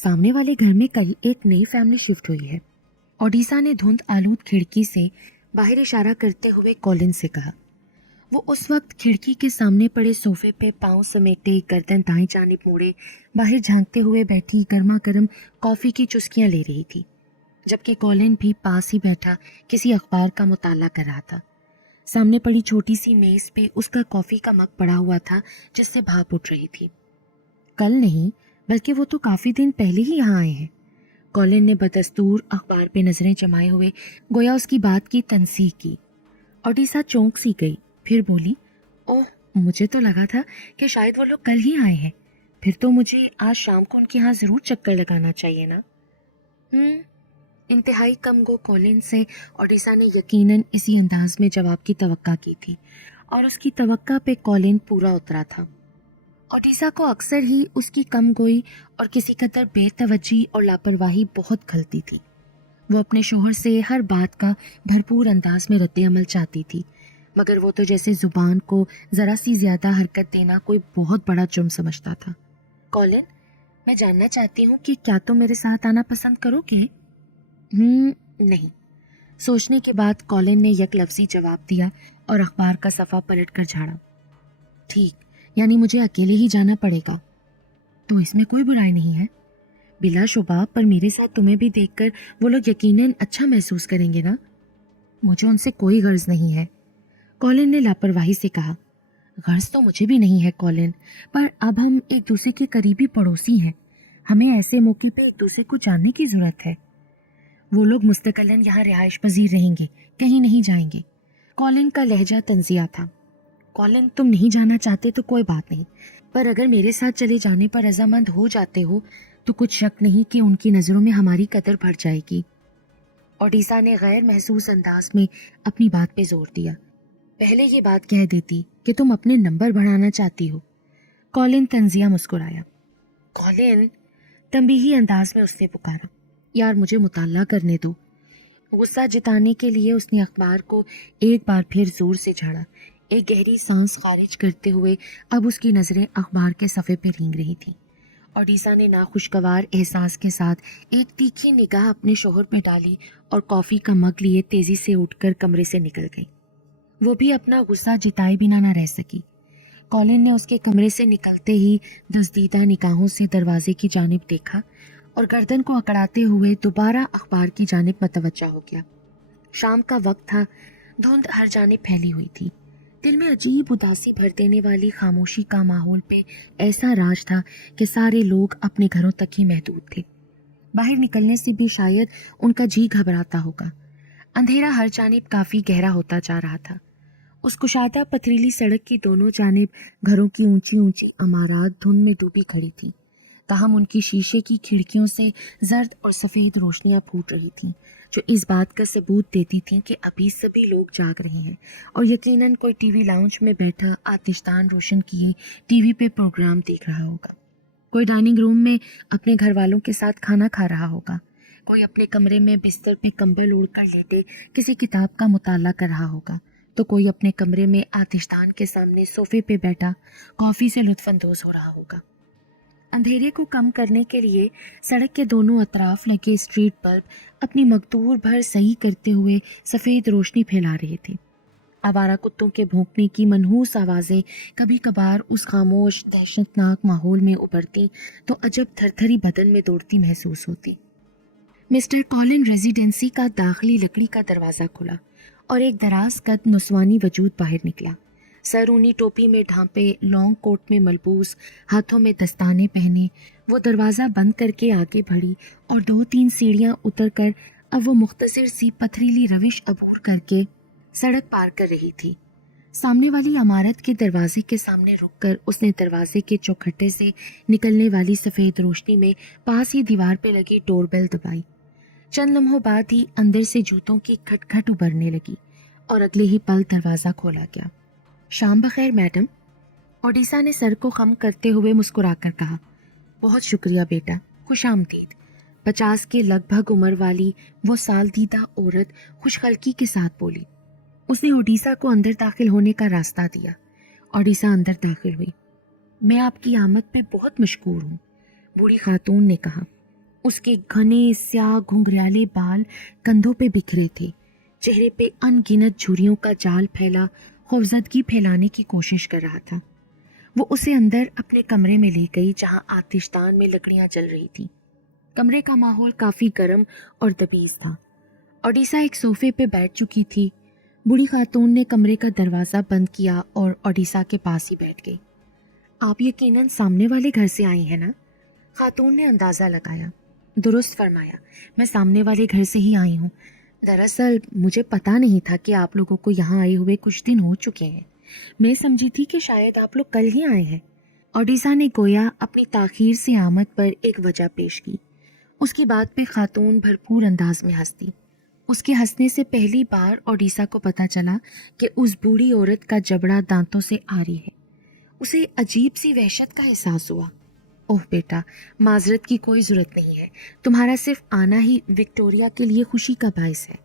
सामने वाले घर में कल एक नई फैमिली शिफ्ट हुई है। ओडिशा ने धुंध आलूद खिड़की से बाहर इशारा करते हुए कॉलिन से कहा। वो उस वक्त खिड़की के सामने पड़े सोफे पे पांव समेटे, गर्दन दाएं जानिब मोड़े, बाहर झांकते हुए बैठी गर्मा गर्म कॉफी की चुस्कियां ले रही थी, जबकि कॉलिन भी पास ही बैठा किसी अखबार का मुताला कर रहा था। सामने पड़ी छोटी सी मेज पे उसका कॉफी का मग पड़ा हुआ था, जिससे भाप उठ रही थी। कल नहीं, बल्कि वो तो काफी दिन पहले ही यहाँ आए हैं। कॉलिन ने बदस्तूर अखबार पे नजरें जमाए हुए गोया उसकी बात की तनसीह की। ओडिशा चौंक सी गई, फिर बोली, ओह, मुझे तो लगा था कि शायद वो लोग कल ही आए हैं। फिर तो मुझे आज शाम को उनके यहाँ जरूर चक्कर लगाना चाहिए ना। इंतहाई कमगो कॉलिन से ओडिशा ने यकीनन इसी अंदाज में जवाब की तवक्का की थी, और उसकी तवक्का पे कॉलिन पूरा उतरा था। ओडिशा को अक्सर ही उसकी कमगोई और किसी कदर बेतवज्जी और लापरवाही बहुत खलती थी। वो अपने शोहर से हर बात का भरपूर अंदाज में रद्द-ए-अमल चाहती थी, मगर वो तो जैसे जुबान को जरा सी ज्यादा हरकत देना कोई बहुत बड़ा जुर्म समझता था। कॉलिन, मैं जानना चाहती हूँ कि क्या तुम मेरे साथ आना पसंद करोगे? नहीं। सोचने के बाद कॉलिन ने यकलफ्ज़ी जवाब दिया और अखबार का सफ़ा पलट कर झाड़ा। ठीक, यानी मुझे अकेले ही जाना पड़ेगा। तो इसमें कोई बुराई नहीं है। बिलाशुबा, पर मेरे साथ तुम्हें भी देखकर वो लोग यकीनन अच्छा महसूस करेंगे ना। मुझे उनसे कोई गर्ज नहीं है, कॉलिन ने लापरवाही से कहा। गर्ज तो मुझे भी नहीं है कॉलिन, पर अब हम एक दूसरे के करीबी पड़ोसी हैं। हमें ऐसे मौके पे एक दूसरे को जानने की जरूरत है। वो लोग मुस्तकिलन यहाँ रिहाइश पजीर रहेंगे, कहीं नहीं जाएंगे। कॉलिन का लहजा तंजिया था। कॉलिन, तुम नहीं जाना चाहते तो कोई बात नहीं, पर अगर मेरे साथ चले जाने पर रजामंद हो जाते हो तो कुछ शक नहीं कि उनकी नज़रों में हमारी कदर बढ़ जाएगी। ओडिशा ने गैर महसूस अंदाज में अपनी बात पे जोर दिया। पहले ये बात कह देती कि तुम अपने नंबर बढ़ाना चाहती हो। कॉलिन तंजिया मुस्कुराया। कॉलिन, तंबीही अंदाज में उसने पुकारा, यार मुझे मुताला करने दो। गुस्सा जिताने के लिए उसने अखबार को एक बार फिर जोर से झाड़ा। एक गहरी सांस खारिज करते हुए अब उसकी नज़रें अखबार के सफ़े पे रेंग रही थीं। ओडिशा ने नाखुशगवार एहसास के साथ एक तीखी निगाह अपने शोहर पे डाली और कॉफ़ी का मग लिए तेज़ी से उठकर कमरे से निकल गई। वो भी अपना गुस्सा जिताए बिना न रह सकी। कॉलिन ने उसके कमरे से निकलते ही दसदीदा निगाहों से दरवाजे की जानिब देखा और गर्दन को अकड़ाते हुए दोबारा अखबार की जानिब मतवज्जा हो गया। शाम का वक्त था, धुंध हर जानिब फैली हुई थी। दिल में अजीब उदासी भर देने वाली खामोशी का माहौल पे ऐसा राज था कि सारे लोग अपने घरों तक ही महदूद थे। बाहर निकलने से भी शायद उनका जी घबराता होगा। अंधेरा हर जानिब काफ़ी गहरा होता जा रहा था। उस कुशादा पथरीली सड़क की दोनों जानिब घरों की ऊंची ऊंची इमारत धुंध में डूबी खड़ी थी। ताहम उनकी शीशे की खिड़कियों से जर्द और सफ़ेद रोशनियां फूट रही थीं, जो इस बात का सबूत देती थीं कि अभी सभी लोग जाग रहे हैं और यकीनन कोई टीवी लाउंज में बैठा आतिशदान रोशन किए टीवी पे प्रोग्राम देख रहा होगा। कोई डाइनिंग रूम में अपने घर वालों के साथ खाना खा रहा होगा। कोई अपने कमरे में बिस्तर पे कंबल ओढ़कर लेटे किसी किताब का मुताला कर रहा होगा, तो कोई अपने कमरे में आतिशदान के सामने सोफे पे बैठा कॉफ़ी से लुत्फानंदोज हो रहा होगा। अंधेरे को कम करने के लिए सड़क के दोनों अतराफ लगे स्ट्रीट बल्ब अपनी मकदूर भर सही करते हुए सफ़ेद रोशनी फैला रहे थे। आवारा कुत्तों के भौंकने की मनहूस आवाज़ें कभी कभार उस खामोश दहशतनाक माहौल में उभरती तो अजब थरथरी बदन में दौड़ती महसूस होती। मिस्टर कॉलिन रेजिडेंसी का दाखिली लकड़ी का दरवाज़ा खुला और एक दराज कद नुस्वानी वजूद बाहर निकला। सर ऊनी टोपी में ढांपे, लॉन्ग कोट में मलबूस, हाथों में दस्ताने पहने वो दरवाज़ा बंद करके आगे बढ़ी और 2-3 सीढ़ियाँ उतरकर अब वो मुख्तसर सी पथरीली रविश अबूर करके सड़क पार कर रही थी। सामने वाली इमारत के दरवाजे के सामने रुककर उसने दरवाजे के चौखट्टे से निकलने वाली सफ़ेद रोशनी में पास ही दीवार पे लगी डोरबेल दबाई। चंद लम्हों बाद ही अंदर से जूतों की खटखट उभरने लगी और अगले ही पल दरवाज़ा खोला गया। शाम बखैर मैडम, ओडिशा ने सर को खम करते हुए मुस्कुराकर कहा। बहुत शुक्रिया बेटा, खुश आमदीद। 50 के लगभग उम्र वाली वो सालदीदा औरत खुशखल्की के साथ बोली। उसने ओडिशा को अंदर दाखिल होने का रास्ता दिया। ओडिशा अंदर दाखिल हुई। मैं आपकी आमद पे बहुत मशकूर हूँ, बूढ़ी खातून ने कहा। उसके घने स्याह घुंघराले बाल कंधों पे बिखरे थे। चेहरे पे अनगिनत झुर्रियों का जाल फैला खौफजदगी फैलाने की कोशिश कर रहा था। वो उसे अंदर अपने कमरे में ले गई जहां आतिशदान में लकड़ियां जल रही थीं। कमरे का माहौल काफी गर्म और दबीज था। ओडिसा एक सोफे पे बैठ चुकी थी। बूढ़ी खातून ने कमरे का दरवाज़ा बंद किया और ओडिसा के पास ही बैठ गई। आप यकीनन सामने वाले घर से आई हैं ना? खातून ने अंदाज़ा लगाया। दुरुस्त फरमाया, मैं सामने वाले घर से ही आई हूँ। दरअसल मुझे पता नहीं था कि आप लोगों को यहाँ आए हुए कुछ दिन हो चुके हैं। मैं समझी थी कि शायद आप लोग कल ही आए हैं। ओडिसा ने गोया अपनी ताखीर से आमद पर एक वजह पेश की। उसकी बात पे खातून भरपूर अंदाज में हंसती। उसके हंसने से पहली बार ओडिसा को पता चला कि उस बूढ़ी औरत का जबड़ा दांतों से आरी है। उसे अजीब सी वहशत का एहसास हुआ। ओह बेटा, माजरत की कोई ज़रूरत नहीं है। तुम्हारा सिर्फ आना ही विक्टोरिया के लिए खुशी का बायस है।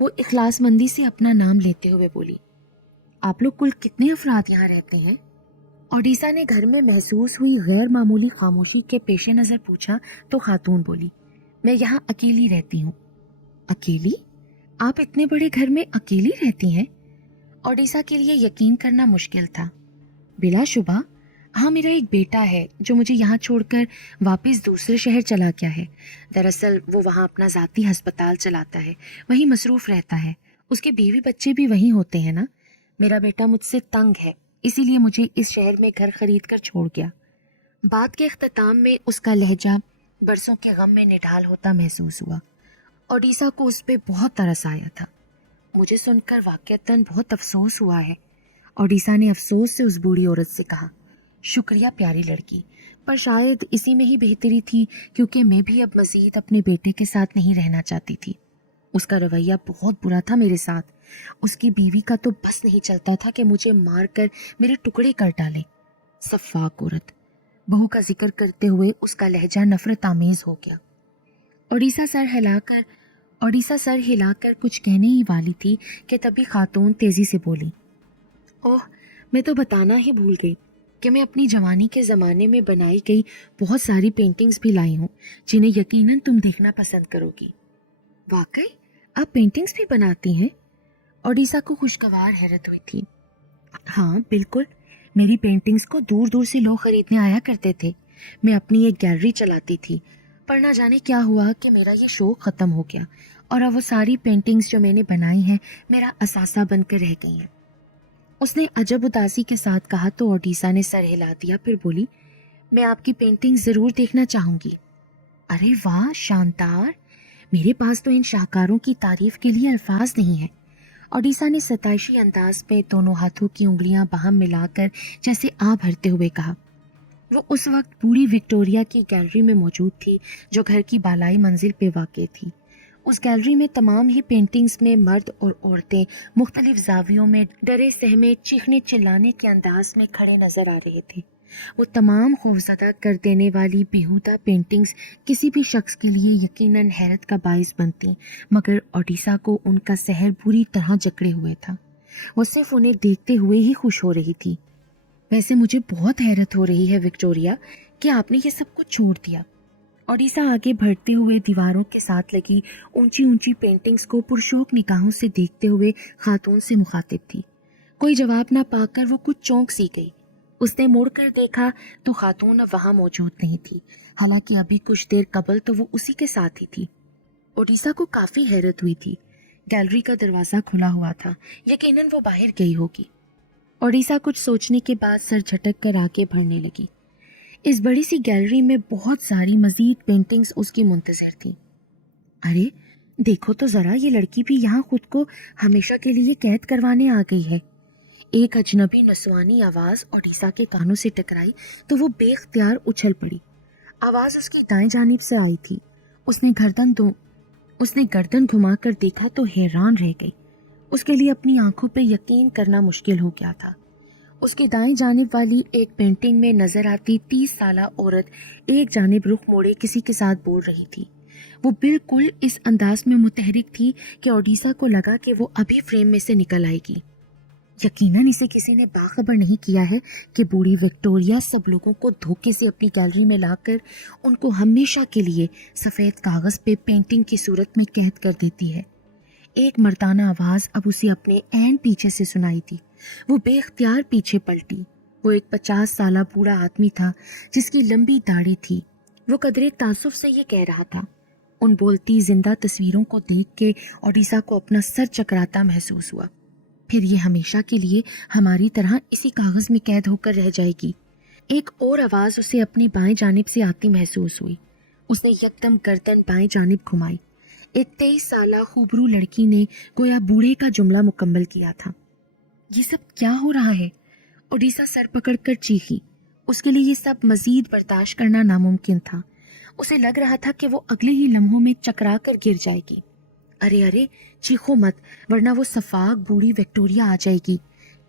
वो इखलासमंदी से अपना नाम लेते हुए बोली। आप लोग कुल कितने अफराद यहाँ रहते हैं? ओडिसा ने घर में महसूस हुई गैर मामूली खामोशी के पेश नज़र पूछा तो खातून बोली, मैं यहाँ अकेली रहती हूँ। अकेली? आप इतने बड़े घर में अकेली रहती हैं? ओडिसा के लिए यकीन करना मुश्किल था। बिलाशुबा, हाँ, मेरा एक बेटा है जो मुझे यहाँ छोड़कर वापस दूसरे शहर चला गया है। दरअसल वो वहाँ अपना ज़ाती अस्पताल चलाता है, वहीं मसरूफ़ रहता है। उसके बीवी बच्चे भी वहीं होते हैं ना। मेरा बेटा मुझसे तंग है, इसीलिए मुझे इस शहर में घर खरीद कर छोड़ गया। बात के अख्ताम में उसका लहजा बरसों के गम में निढाल होता महसूस हुआ। ओडिसा को उस पर बहुत तरस आया था। मुझे सुनकर वाक़तन बहुत अफसोस हुआ है। ओडिसा ने अफसोस से उस बूढ़ी औरत से कहा। शुक्रिया प्यारी लड़की, पर शायद इसी में ही बेहतरी थी, क्योंकि मैं भी अब मज़ीद अपने बेटे के साथ नहीं रहना चाहती थी। उसका रवैया बहुत बुरा था मेरे साथ। उसकी बीवी का तो बस नहीं चलता था कि मुझे मार कर मेरे टुकड़े कर डाले। सफ़ाक औरत। बहू का जिक्र करते हुए उसका लहजा नफरत आमेज हो गया। ओडिसा सर हिलाकर कुछ कहने ही वाली थी कि तभी खातून तेजी से बोली, ओह, मैं तो बताना ही भूल गई कि मैं अपनी जवानी के ज़माने में बनाई गई बहुत सारी पेंटिंग्स भी लाई हूँ, जिन्हें यकीनन तुम देखना पसंद करोगी। वाकई आप पेंटिंग्स भी बनाती हैं? ओडिसा को खुशगवार हैरत हुई थी। हाँ बिल्कुल, मेरी पेंटिंग्स को दूर दूर से लोग खरीदने आया करते थे। मैं अपनी एक गैलरी चलाती थी, पर ना जाने क्या हुआ कि मेरा ये शौक ख़त्म हो गया और अब वो सारी पेंटिंग्स जो मैंने बनाई हैं मेरा असासा बनकर रह गई हैं। उसने अजब उदासी के साथ कहा तो ओडिसा ने सर हिला दिया, फिर बोली, मैं आपकी पेंटिंग ज़रूर देखना चाहूँगी। अरे वाह, शानदार! मेरे पास तो इन शाहकारों की तारीफ के लिए अल्फाज नहीं है। ओडिसा ने सताइशी अंदाज में दोनों हाथों की उंगलियां बाहम मिलाकर जैसे आ भरते हुए कहा। वो उस वक्त पूरी विक्टोरिया की गैलरी में मौजूद थी, जो घर की बालाई मंजिल पे वाक़ थी। उस गैलरी में तमाम ही पेंटिंग्स में मर्द और औरतें मुख्तलिफ जावियों में डरे सहमे चीखने चिल्लाने के अंदाज में खड़े नजर आ रहे थे। वो तमाम खौफजदा कर देने वाली बेहुदा पेंटिंग्स किसी भी शख्स के लिए यकीनन हैरत का बाइस बनती, मगर ओडिसा को उनका सहर बुरी तरह जकड़े हुए था। वो सिर्फ उन्हें देखते हुए ही खुश हो रही थी। वैसे मुझे बहुत हैरत हो रही है विक्टोरिया कि आपने ये सब कुछ छोड़ दिया। ओडिसा आगे बढ़ते हुए दीवारों के साथ लगी ऊंची ऊंची पेंटिंग्स को पुरशौक निगाहों से देखते हुए खातून से मुखातिब थी। कोई जवाब ना पाकर वो कुछ चौंक सी गई। उसने मुड़कर देखा तो खातून अब वहां मौजूद नहीं थी, हालांकि अभी कुछ देर कबल तो वो उसी के साथ ही थी। ओडिसा को काफी हैरत हुई थी। गैलरी का दरवाजा खुला हुआ था, यकीनन वो बाहर गई होगी। ओडिसा कुछ सोचने के बाद सर झटक कर आगे बढ़ने लगी। इस बड़ी सी गैलरी में बहुत सारी मजीद पेंटिंग्स उसकी मुंतजर थी। अरे देखो तो जरा, ये लड़की भी यहाँ खुद को हमेशा के लिए कैद करवाने आ गई है। एक अजनबी नस्वानी आवाज ओडिसा के कानों से टकराई तो वो बेख्तियार उछल पड़ी। आवाज उसकी दाएं जानिब से आई थी। उसने गर्दन घुमाकर देखा तो हैरान रह गई। उसके लिए अपनी आंखों पे यकीन करना मुश्किल हो गया था। उसकी दाएं जानिब वाली एक पेंटिंग में नजर आती 30 साला औरत एक जानिब रुख मोड़े किसी के साथ बोल रही थी। वो बिल्कुल इस अंदाज में मुतहरिक थी कि ओडिसा को लगा कि वो अभी फ्रेम में से निकल आएगी। यकीनन इसे किसी ने बाखबर नहीं किया है कि बूढ़ी विक्टोरिया सब लोगों को धोखे से अपनी गैलरी में लाकर उनको हमेशा के लिए सफ़ेद कागज़ पे पेंटिंग की सूरत में कैद कर देती है। एक मर्दाना आवाज़ अब उसे अपने ऐन पीछे से सुनाई थी। वो बेख्तियार पीछे पलटी। वो एक 50 साला बूढ़ा आदमी था जिसकी लंबी दाढ़ी थी। वो कदरे तासुफ से ये कह रहा था। उन बोलती जिंदा तस्वीरों को देख के ओडिसा को अपना सर चकराता महसूस हुआ। फिर ये हमेशा के लिए हमारी तरह इसी कागज़ में कैद होकर रह जाएगी। एक और आवाज़ उसे अपनी बाएं जानिब से आती महसूस हुई। उसने यकदम गर्दन बाएं जानिब घुमाई। एक 23 साला खूबरू लड़की ने गोया बूढ़े का जुमला मुकम्मल किया था। ये सब क्या हो रहा है? ओडिसा सर पकड़कर चीखी। उसके लिए ये सब मजीद बर्दाश्त करना नामुमकिन था। उसे लग रहा था कि वो अगले ही लम्हों में चकरा कर गिर जाएगी। अरे अरे, चीखो मत, वरना वो सफाक बूढ़ी विक्टोरिया आ जाएगी।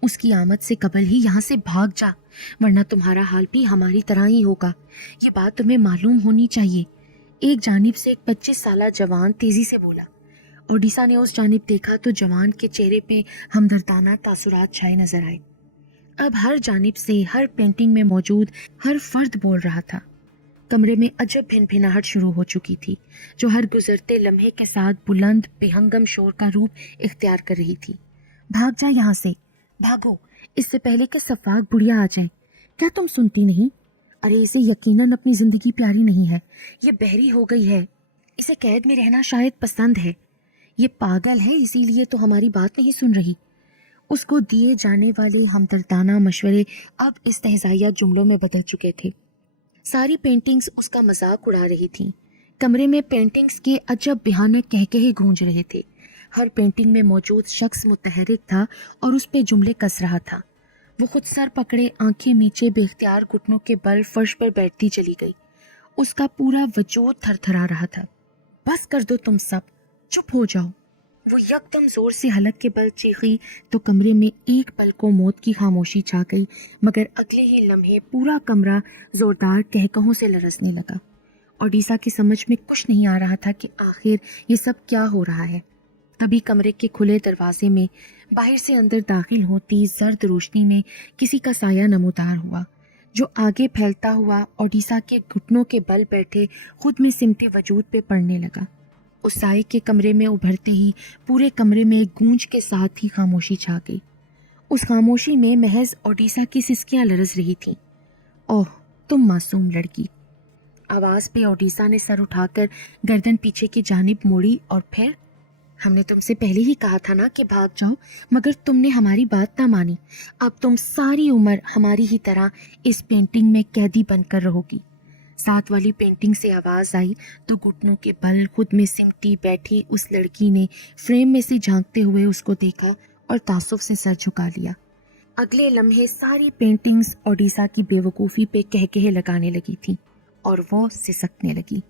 उसकी आमद से कबल ही यहाँ से भाग जा, वरना तुम्हारा हाल भी हमारी तरह ही होगा। ये बात तुम्हें मालूम होनी चाहिए। एक जानिब से एक 25 साला जवान तेजी से बोला। ओडिसा ने उस जानिब देखा तो जवान के चेहरे पे हमदर्दाना तासुरात छाए नजर आए। अब हर जानिब से हर पेंटिंग में मौजूद हर फर्द बोल रहा था। कमरे में अजब भिनभिनाहट शुरू हो चुकी थी, जो हर गुजरते लम्हे के साथ बुलंद बेहंगम शोर का रूप इख्तियार कर रही थी। भाग जा यहाँ से, भागो, इससे पहले कि सफाक बुढ़िया आ जाए। क्या तुम सुनती नहीं? अरे इसे यकीनन अपनी जिंदगी प्यारी नहीं है। ये बहरी हो गई है। इसे कैद में रहना शायद पसंद है। ये पागल है, इसीलिए तो हमारी बात नहीं सुन रही। उसको दिए जाने वाले हमदर्दाना मशवरे अब इस्तेहज़ाइया जुमलों में बदल चुके थे। सारी पेंटिंग्स उसका मजाक उड़ा रही थीं। कमरे में पेंटिंग्स के अजब भयानक कहकहे गूंज रहे थे। हर पेंटिंग में मौजूद शख्स मुतहरिक था और उस पे जुमले कस रहा था। वो खुद सर पकड़े आंखें नीचे बेख्तियार घुटनों के बल फर्श पर बैठती चली गई। उसका पूरा वजूद थरथरा रहा था। बस कर दो तुम सब, चुप हो जाओ। वो यकदम जोर से हलक के बल चीखी तो कमरे में एक पल को मौत की खामोशी छा गई, मगर अगले ही लम्हे पूरा कमरा जोरदार कहकहों से लरसने लगा। ओडिसा की समझ में कुछ नहीं आ रहा था कि आखिर ये सब क्या हो रहा है। तभी कमरे के खुले दरवाजे में बाहर से अंदर दाखिल होती जर्द रोशनी में किसी का साया नमूदार हुआ, जो आगे फैलता हुआ ओडिसा के घुटनों के बल बैठे खुद में सिमटे वजूद पे पड़ने लगा। उस साए के कमरे में उभरते ही पूरे कमरे में एक गूंज के साथ ही खामोशी छा गई। उस खामोशी में महज ओडिसा की सिसकियां लरज रही थीं। ओह तुम मासूम लड़की। आवाज़ पे ओडिसा ने सर उठाकर गर्दन पीछे की जानिब मोड़ी और फिर, हमने तुमसे पहले ही कहा था ना कि भाग जाओ, मगर तुमने हमारी बात ना मानी। अब तुम सारी उम्र हमारी ही तरह इस पेंटिंग में कैदी बनकर रहोगी। साथ वाली पेंटिंग से आवाज़ आई तो घुटनों के बल खुद में सिमटी बैठी उस लड़की ने फ्रेम में से झांकते हुए उसको देखा और तासुफ से सर झुका लिया। अगले लम्हे सारी पेंटिंग्स ओडिसा की बेवकूफ़ी पे कहकहे लगाने लगी थी और वो सिसकने लगी।